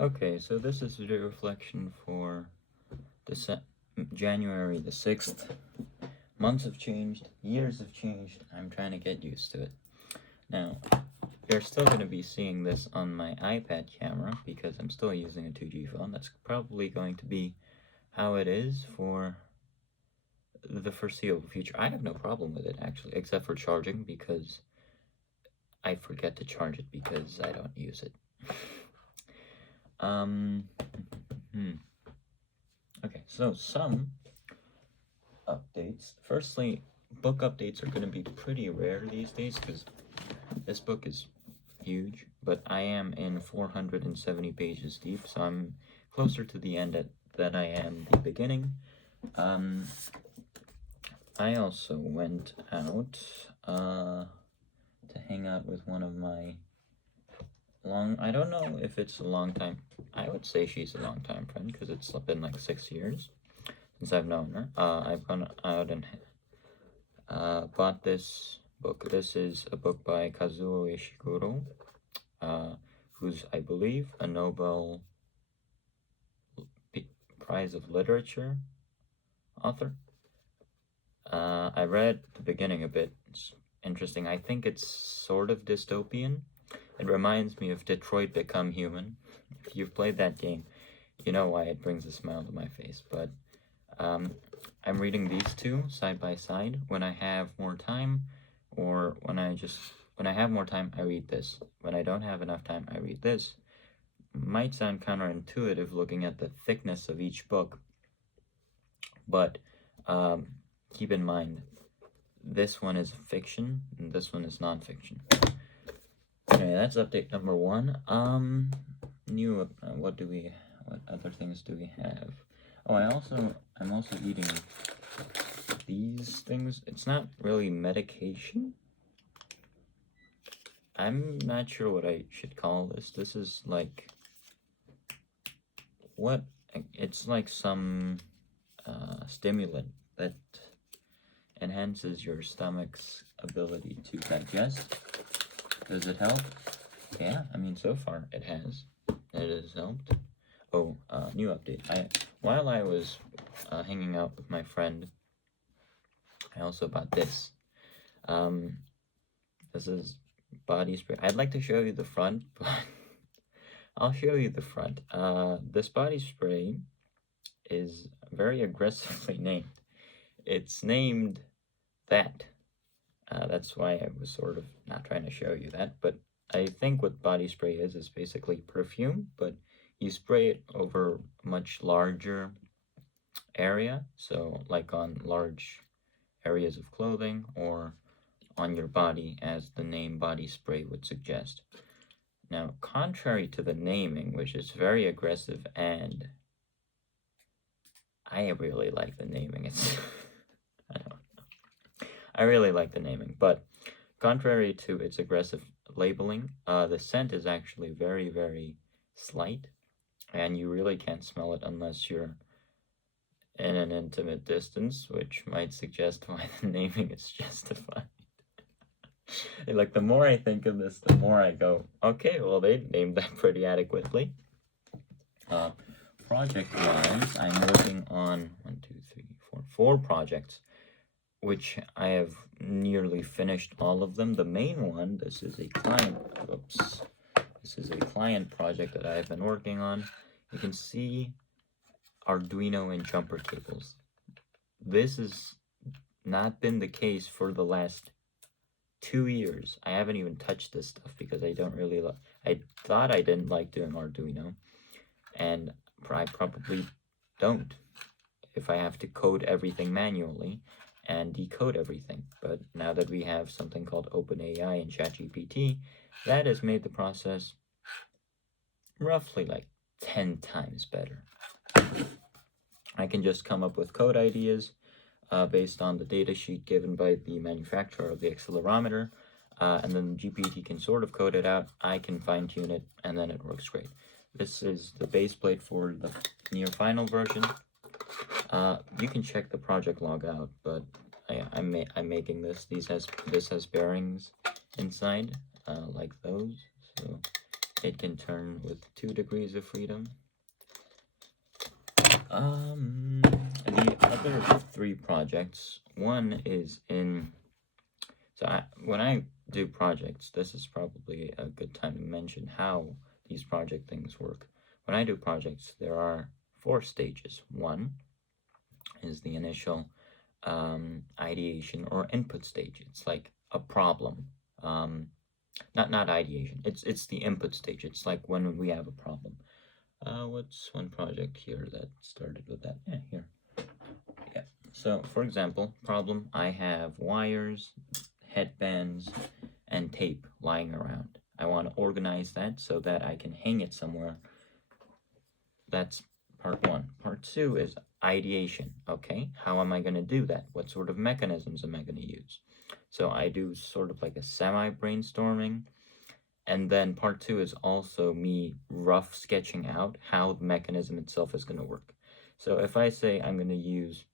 Okay, so this is the reflection for January the 6th. Months have changed, years have changed, I'm trying to get used to it. Now, you're still going to be seeing this on my iPad camera because I'm still using a 2G phone. That's probably going to be how it is for the foreseeable future. I have no problem with it, actually, except for charging, because I forget to charge it because I don't use it. Okay, so some updates. Firstly, book updates are going to be pretty rare these days because this book is huge, but I am in 470 pages deep, so I'm closer to the end than I am the beginning. I also went out to hang out with one of my I don't know if it's a long time, I would say she's a long time friend because it's been like 6 years since I've known her. I've gone out and bought this book. This is a book by Kazuo Ishiguro, who's, I believe, a Nobel Prize of Literature author. I read the beginning a bit. It's interesting. I think it's sort of dystopian. It reminds me of Detroit Become Human. If you've played that game, you know why it brings a smile to my face. But I'm reading these two side by side. When I have more time, or when I have more time, I read this. When I don't have enough time, I read this. Might sound counterintuitive looking at the thickness of each book, but keep in mind, this one is fiction, and this one is nonfiction. Anyway, that's update number 1. What other things do we have? Oh, I'm also eating these things. It's not really medication. I'm not sure what I should call this. This is like, it's like some stimulant that enhances your stomach's ability to digest. Does it help? Yeah, I mean, so far it has. It has helped. Oh, new update. While I was hanging out with my friend, I also bought this. This is body spray. I'd like to show you the front, but I'll show you the front. This body spray is very aggressively named. It's named that. That's why I was sort of not trying to show you that, but I think what body spray is basically perfume, but you spray it over a much larger area, so like on large areas of clothing or on your body, as the name body spray would suggest. Now, contrary to the naming, which is very aggressive, and I really like the naming, I really like the naming, but contrary to its aggressive labeling, the scent is actually very, very slight, and you really can't smell it unless you're in an intimate distance, which might suggest why the naming is justified. Like, the more I think of this, the more I go, okay, well, they named that pretty adequately. Project-wise, I'm working on 4 projects, which I have nearly finished all of them. The main one, this is a client project that I've been working on. You can see Arduino and jumper cables. This has not been the case for the last 2 years. I haven't even touched this stuff because I don't really I thought I didn't like doing Arduino, and I probably don't if I have to code everything manually and decode everything. But now that we have something called OpenAI and ChatGPT, that has made the process roughly like 10 times better. I can just come up with code ideas based on the data sheet given by the manufacturer of the accelerometer, and then GPT can sort of code it out. I can fine-tune it, and then it works great. This is the base plate for the near final version. You can check the project log out, but I'm making this. This has bearings inside, like those. So it can turn with 2 degrees of freedom. The other 3 projects, one is in, when I do projects, this is probably a good time to mention how these project things work. When I do projects, there are 4 stages. One is the initial ideation or input stage. It's like a problem. Not ideation. It's the input stage. It's like when we have a problem. What's one project here that started with that? Yeah, here. Yeah. So, for example, problem, I have wires, headbands, and tape lying around. I want to organize that so that I can hang it somewhere. That's part 1. Part 2 is ideation. Okay, how am I going to do that? What sort of mechanisms am I going to use? So I do sort of like a semi-brainstorming. And then part 2 is also me rough sketching out how the mechanism itself is going to work. So if I say I'm going to use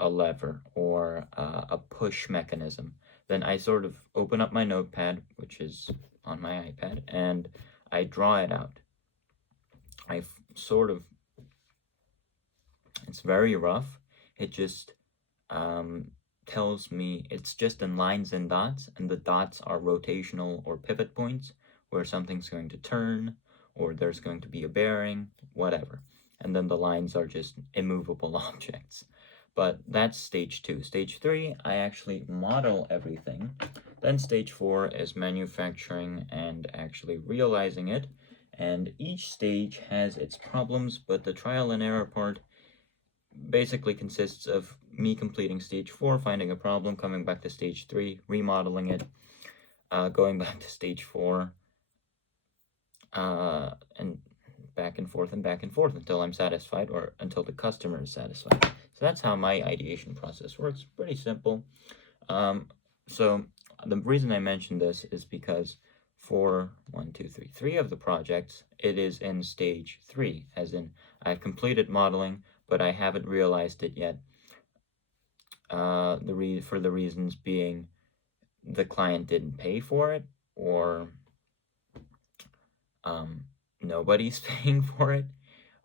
a lever or a push mechanism, then I sort of open up my notepad, which is on my iPad, and I draw it out. It's very rough. It just tells me it's just in lines and dots, and the dots are rotational or pivot points where something's going to turn or there's going to be a bearing, whatever. And then the lines are just immovable objects. But that's stage 2. Stage 3, I actually model everything. Then stage 4 is manufacturing and actually realizing it. And each stage has its problems, but the trial and error part basically consists of me completing stage 4, finding a problem, coming back to stage 3, remodeling it, going back to stage 4, and back and forth until I'm satisfied or until the customer is satisfied. So that's how my ideation process works. Pretty simple. So the reason I mention this is because for 3 of the projects, it is in stage 3, as in I've completed modeling, but I haven't realized it yet. For the reasons being the client didn't pay for it, or nobody's paying for it,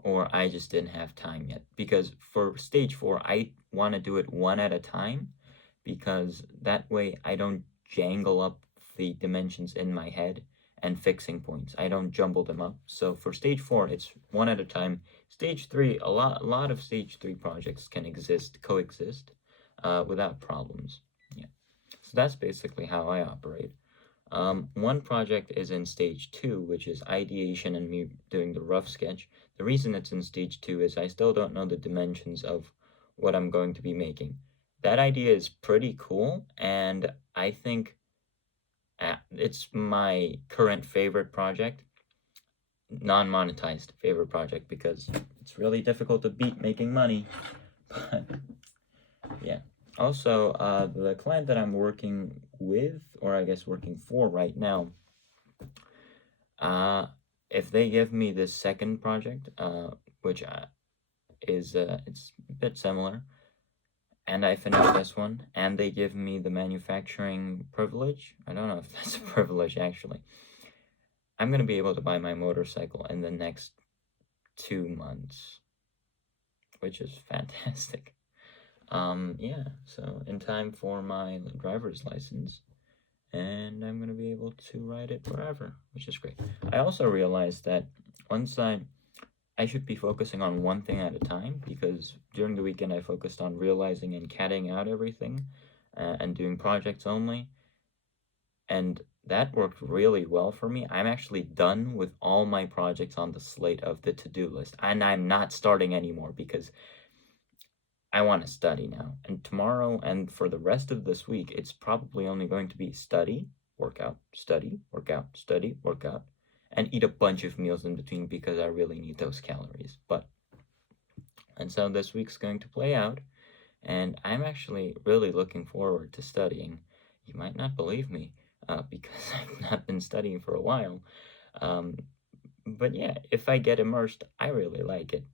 or I just didn't have time yet. Because for stage 4, I want to do it one at a time, because that way I don't jangle up the dimensions in my head and fixing points. I don't jumble them up. So for stage 4, it's one at a time. Stage 3, a lot of stage 3 projects can coexist without problems. Yeah. So that's basically how I operate. One project is in stage 2, which is ideation and me doing the rough sketch. The reason it's in stage 2 is I still don't know the dimensions of what I'm going to be making. That idea is pretty cool, and I think it's my current favorite project, non-monetized favorite project, because it's really difficult to beat making money. But yeah. Also, the client that I'm working with, or I guess working for right now, if they give me this second project, which is it's a bit similar, and I finish this one, and they give me the manufacturing privilege, I don't know if that's a privilege actually, I'm going to be able to buy my motorcycle in the next 2 months, which is fantastic. Yeah, so in time for my driver's license, and I'm going to be able to ride it wherever, which is great. I also realized that once I should be focusing on one thing at a time, because during the weekend I focused on realizing and catting out everything and doing projects only, and that worked really well for me. I'm actually done with all my projects on the slate of the to-do list, and I'm not starting anymore because I want to study now. And tomorrow and for the rest of this week, it's probably only going to be study, workout, study, workout, study, workout, and eat a bunch of meals in between because I really need those calories. And so this week's going to play out, and I'm actually really looking forward to studying. You might not believe me because I've not been studying for a while. But yeah, if I get immersed, I really like it.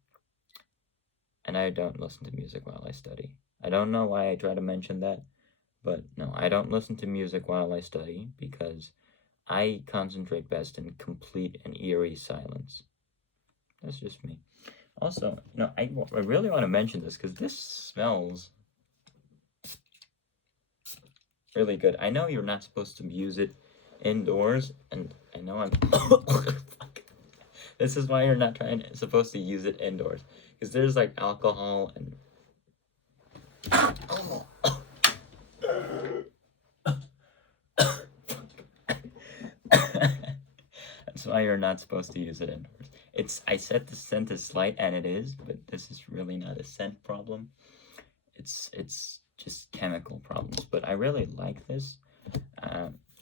And I don't listen to music while I study. I don't know why I try to mention that, but no, I don't listen to music while I study because I concentrate best in complete and eerie silence. That's just me. Also, I really want to mention this because this smells really good. I know you're not supposed to use it indoors, and I know I'm. This is why you're not supposed to use it indoors, because there's like alcohol and. That's why you're not supposed to use it indoors. I said the scent is slight, and it is, but this is really not a scent problem. It's just chemical problems. But I really like this,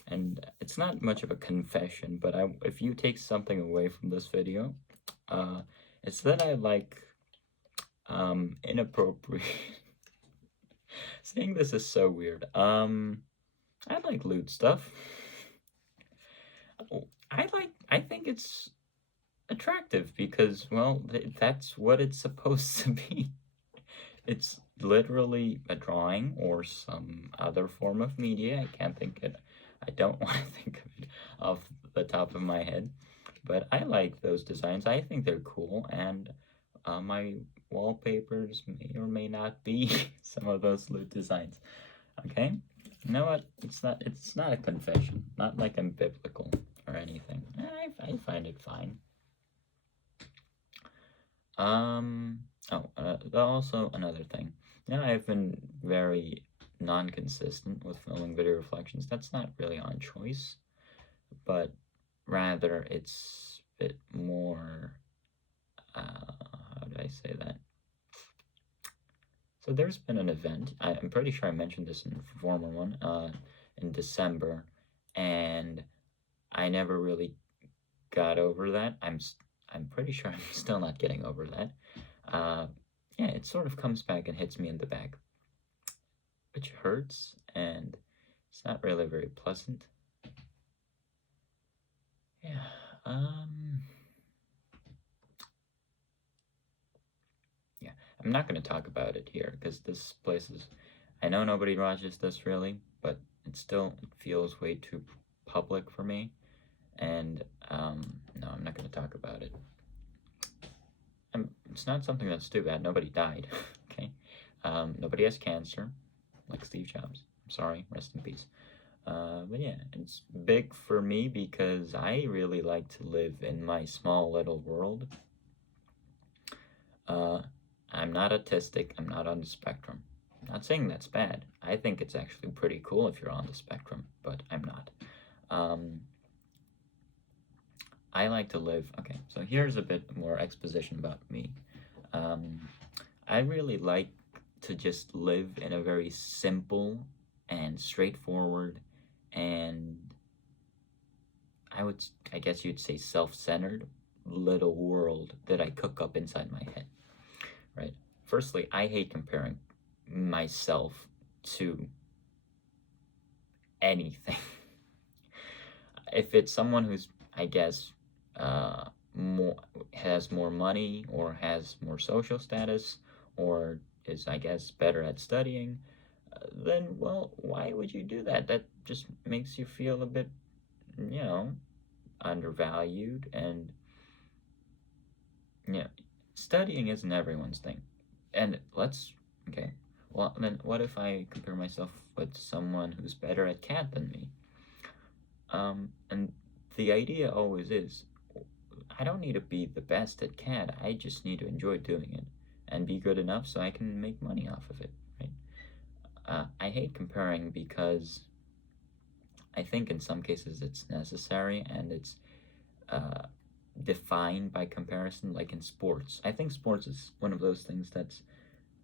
and it's not much of a confession. But if you take something away from this video, it's that I like inappropriate. Saying this is so weird. I like lewd stuff. I think it's attractive because, well, that's what it's supposed to be. It's literally a drawing or some other form of media. I can't think it. I don't want to think of it off the top of my head. But I like those designs. I think they're cool, and my wallpapers may or may not be some of those lewd designs. Okay? You know what? It's not a confession. Not like I'm biblical or anything. I find it fine. Also another thing. I've been very non-consistent with filming video reflections. That's not really on choice, but rather it's a bit more, how do I say that? So there's been an event, I'm pretty sure I mentioned this in a former one, in December, and I never really got over that. I'm pretty sure I'm still not getting over that. Yeah, it sort of comes back and hits me in the back, which hurts, and it's not really very pleasant. Yeah, yeah, I'm not going to talk about it here, because this place is, I know nobody watches this really, but it feels way too public for me, and, no, I'm not going to talk about it. It's not something that's too bad. Nobody died, okay? Nobody has cancer, like Steve Jobs. I'm sorry, rest in peace. But yeah, it's big for me because I really like to live in my small little world. I'm not autistic. I'm not on the spectrum. I'm not saying that's bad. I think it's actually pretty cool if you're on the spectrum, but I'm not. I like to live. Okay, so here's a bit more exposition about me. I really like to just live in a very simple and straightforward and I guess you'd say self-centered little world that I cook up inside my head, right? Firstly, I hate comparing myself to anything. If it's someone who's, I guess, has more money or has more social status or is, I guess, better at studying, then, well, why would you do that? That just makes you feel a bit, undervalued, and, studying isn't everyone's thing. And okay, well, then what if I compare myself with someone who's better at CAD than me? And the idea always is, I don't need to be the best at CAD. I just need to enjoy doing it and be good enough so I can make money off of it, right? I hate comparing because I think in some cases it's necessary and it's defined by comparison, like in sports. I think sports is one of those things that's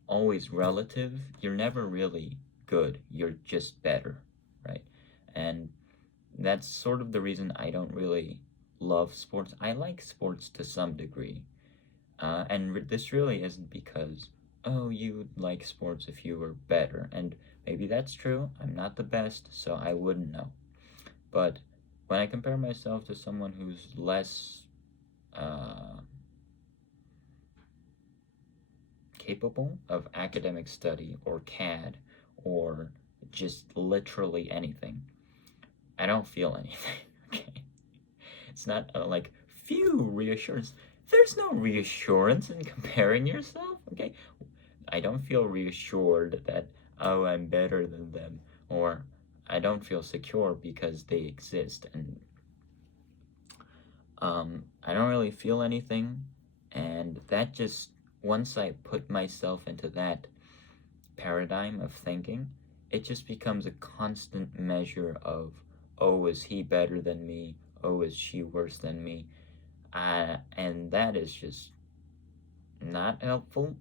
always relative. You're never really good. You're just better, right? And that's sort of the reason I don't really love sports. I like sports to some degree. And this really isn't because, oh, you would like sports if you were better. And maybe that's true. I'm not the best, so I wouldn't know. But when I compare myself to someone who's less capable of academic study or CAD or just literally anything, I don't feel anything, Okay? It's not like, phew, reassurance. There's no reassurance in comparing yourself, okay? I don't feel reassured that, oh, I'm better than them, or I don't feel secure because they exist, and I don't really feel anything, and that just, once I put myself into that paradigm of thinking, it just becomes a constant measure of, oh, is he better than me? Oh, is she worse than me? And that is just not helpful,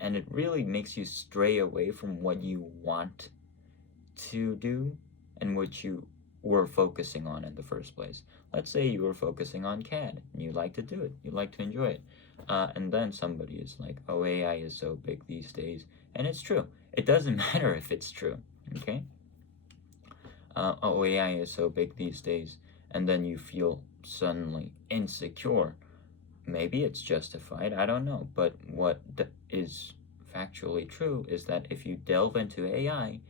and it really makes you stray away from what you want to do and what you were focusing on in the first place. Let's say you were focusing on CAD and you like to do it, you like to enjoy it, and then somebody is like, oh, AI is so big these days, and it's true. It doesn't matter if it's true, okay? Oh, AI is so big these days, and then you feel suddenly insecure. Maybe it's justified, I don't know, but what is factually true is that if you delve into AI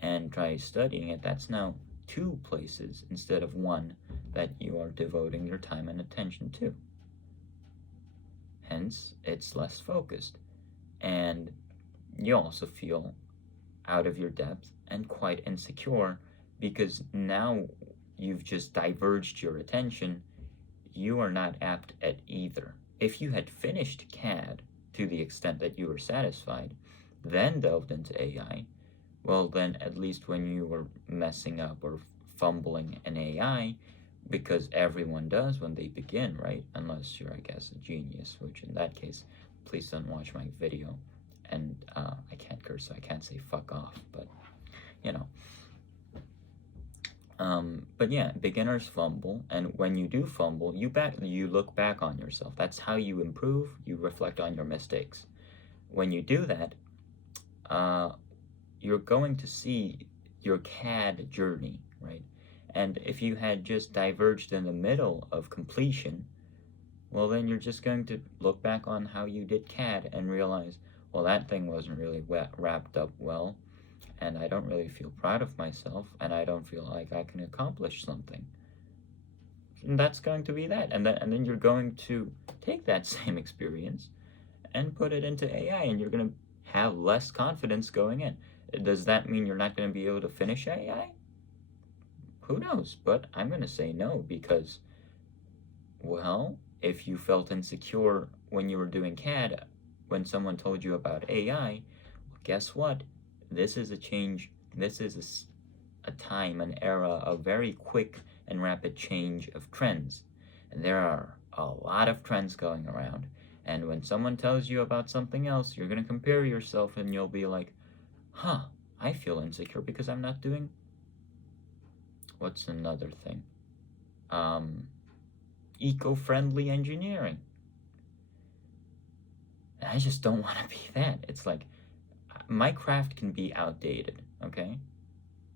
and try studying it, that's now 2 places instead of 1 that you are devoting your time and attention to. Hence, it's less focused. And you also feel out of your depth and quite insecure because now you've just diverged your attention. You are not apt at either. If you had finished CAD to the extent that you were satisfied, then delved into AI, well, then at least when you were messing up or fumbling an AI, because everyone does when they begin, right? Unless you're, I guess, a genius, which in that case, please don't watch my video. And I can't curse, so I can't say fuck off, but you know. But yeah, beginners fumble, and when you do fumble, you look back on yourself. That's how you improve. You reflect on your mistakes. When you do that, you're going to see your CAD journey, right? And if you had just diverged in the middle of completion, well, then you're just going to look back on how you did CAD and realize, well, that thing wasn't really wrapped up well, and I don't really feel proud of myself, and I don't feel like I can accomplish something. And that's going to be that. And then you're going to take that same experience and put it into AI, and you're going to have less confidence going in. Does that mean you're not going to be able to finish AI? Who knows? But I'm going to say no because, well, if you felt insecure when you were doing CAD, when someone told you about AI, well, guess what? This is a change. This is a time, an era of very quick and rapid change of trends. And there are a lot of trends going around. And when someone tells you about something else, you're going to compare yourself and you'll be like, huh, I feel insecure because I'm not doing. What's another thing? Eco-friendly engineering. And I just don't want to be that. It's like, my craft can be outdated, okay?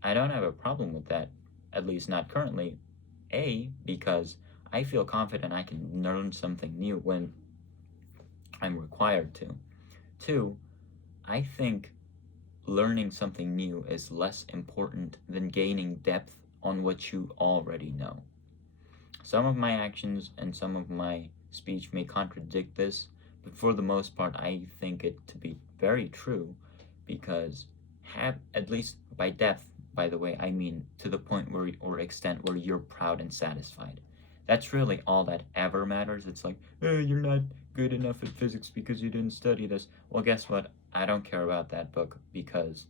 I don't have a problem with that, at least not currently. A, because I feel confident I can learn something new when I'm required to. 2, I think learning something new is less important than gaining depth on what you already know. Some of my actions and some of my speech may contradict this, but for the most part, I think it to be very true because at least by depth, by the way, I mean to the point where or extent where you're proud and satisfied. That's really all that ever matters. It's like, oh, you're not good enough at physics because you didn't study this. Well, guess what? I don't care about that book because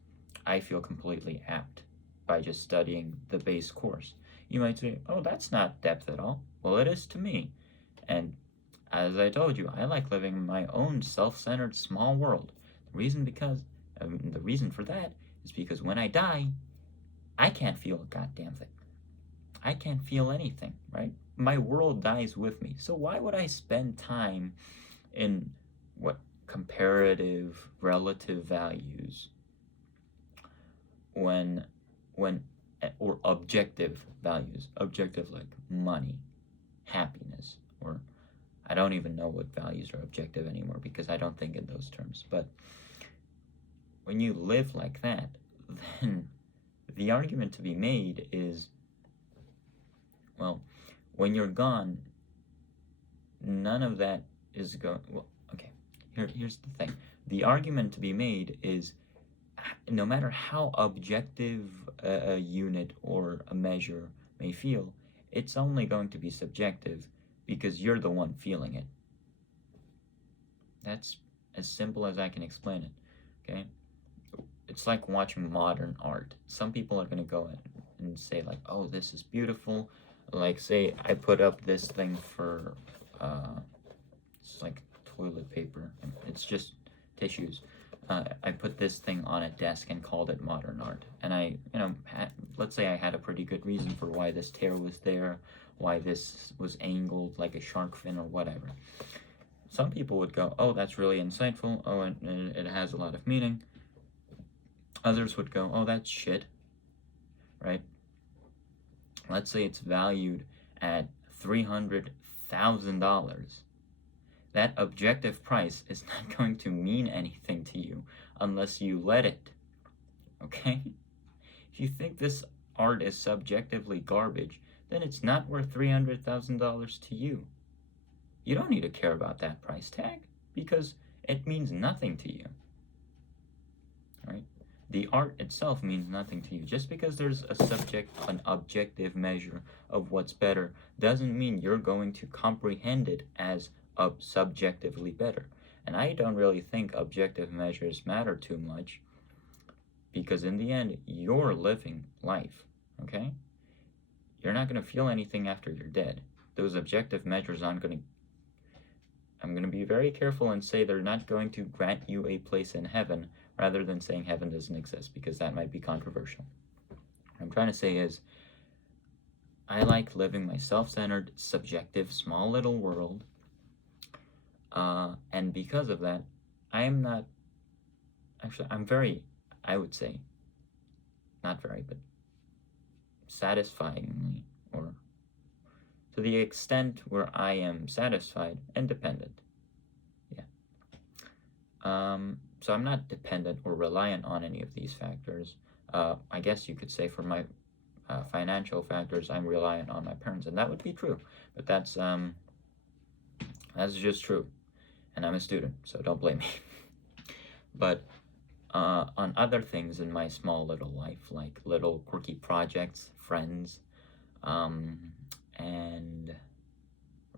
I feel completely apt by just studying the base course. You might say, oh, that's not depth at all. Well, it is to me. And as I told you, I like living in my own self-centered small world. The reason for that is because when I die, I can't feel a goddamn thing. I can't feel anything, right? My world dies with me. So why would I spend time in what comparative relative values when or objective values, objective like money, happiness, or I don't even know what values are objective anymore because I don't think in those terms. But when you live like that, then the argument to be made is, Well, when you're gone, none of that is going. Well, okay. Here's the thing. The argument to be made is, no matter how objective a unit or a measure may feel, it's only going to be subjective because you're the one feeling it. That's as simple as I can explain it. Okay? It's like watching modern art. Some people are going to go in and say, like, oh, this is beautiful. Like, say I put up this thing for, it's like toilet paper. It's just tissues. I put this thing on a desk and called it modern art. And I, let's say I had a pretty good reason for why this tear was there, why this was angled like a shark fin or whatever. Some people would go, oh, that's really insightful. Oh, it has a lot of meaning. Others would go, oh, that's shit, right? Let's say it's valued at $300,000. That objective price is not going to mean anything to you unless you let it, okay? If you think this art is subjectively garbage, then it's not worth $300,000 to you. You don't need to care about that price tag because it means nothing to you, right? The art itself means nothing to you. Just because there's an objective measure of what's better doesn't mean you're going to comprehend it as subjectively better. And I don't really think objective measures matter too much because in the end, you're living life, okay? You're not going to feel anything after you're dead. Those objective measures aren't going to... I'm going to be very careful and say they're not going to grant you a place in heaven rather than saying heaven doesn't exist because that might be controversial. What I'm trying to say is I like living my self-centered, subjective, small little world. And because of that, I'm very, I would say, not very, but satisfyingly, or to the extent where I am satisfied, independent. Yeah. So I'm not dependent or reliant on any of these factors. I guess you could say for my financial factors, I'm reliant on my parents, and that would be true. But that's just true. And I'm a student, so don't blame me. But on other things in my small little life, like little quirky projects, friends, and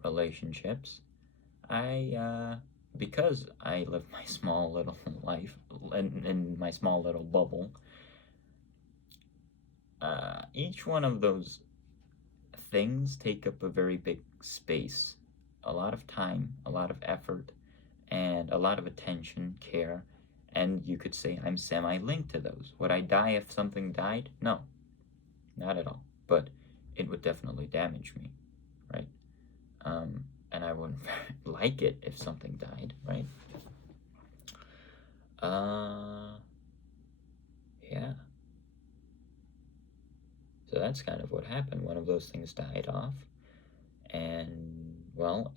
relationships, because I live my small little life in my small little bubble, each one of those things take up a very big space, a lot of time, a lot of effort, and a lot of attention, care, and you could say I'm semi-linked to those. Would I die if something died? No, not at all, but it would definitely damage me, right? And I wouldn't like it if something died, right? Yeah. So that's kind of what happened. One of those things died off, and, well,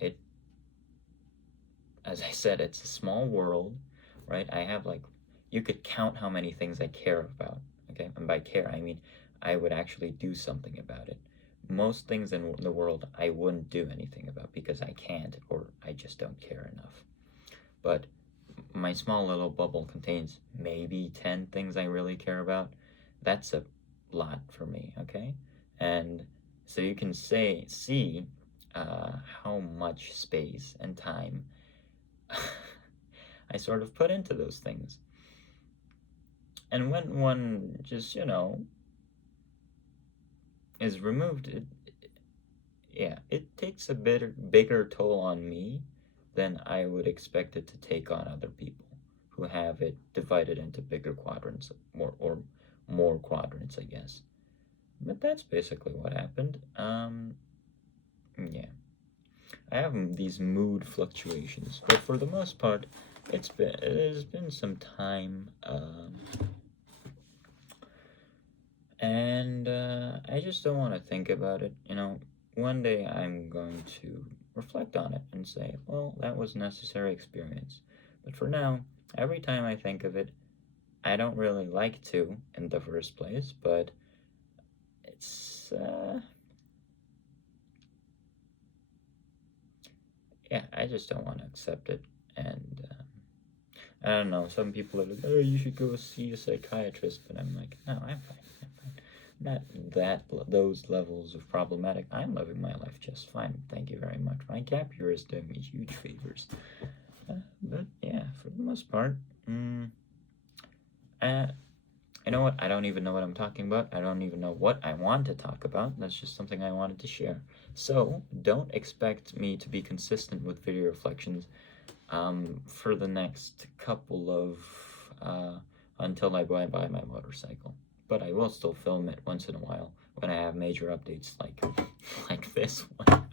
as I said, it's a small world, right? I have, like, you could count how many things I care about, okay? And by care, I mean I would actually do something about it. Most things in the world I wouldn't do anything about because I can't or I just don't care enough. But my small little bubble contains maybe 10 things I really care about. That's a lot for me, okay? And so you can see how much space and time I sort of put into those things. And when one just, is removed, it takes a bigger toll on me than I would expect it to take on other people who have it divided into bigger quadrants or more quadrants, I guess. But that's basically what happened. Yeah. I have these mood fluctuations, but for the most part, it has been some time, and I just don't want to think about it. One day I'm going to reflect on it and say, well, that was a necessary experience. But for now, every time I think of it, I don't really like to in the first place, but it's yeah, I just don't want to accept it. And I don't know. Some people are like, "Oh, you should go see a psychiatrist," but I'm like, no, I'm fine. I'm fine. Not those levels of problematic. I'm living my life just fine. Thank you very much. My gap year is doing me huge favors. But yeah, for the most part, you know what? I don't even know what I'm talking about. I don't even know what I want to talk about. That's just something I wanted to share. So don't expect me to be consistent with video reflections for the next couple of until I buy my motorcycle. But I will still film it once in a while when I have major updates like this one,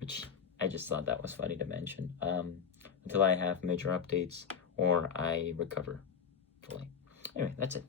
which I just thought that was funny to mention. Until I have major updates or I recover fully. Anyway, that's it.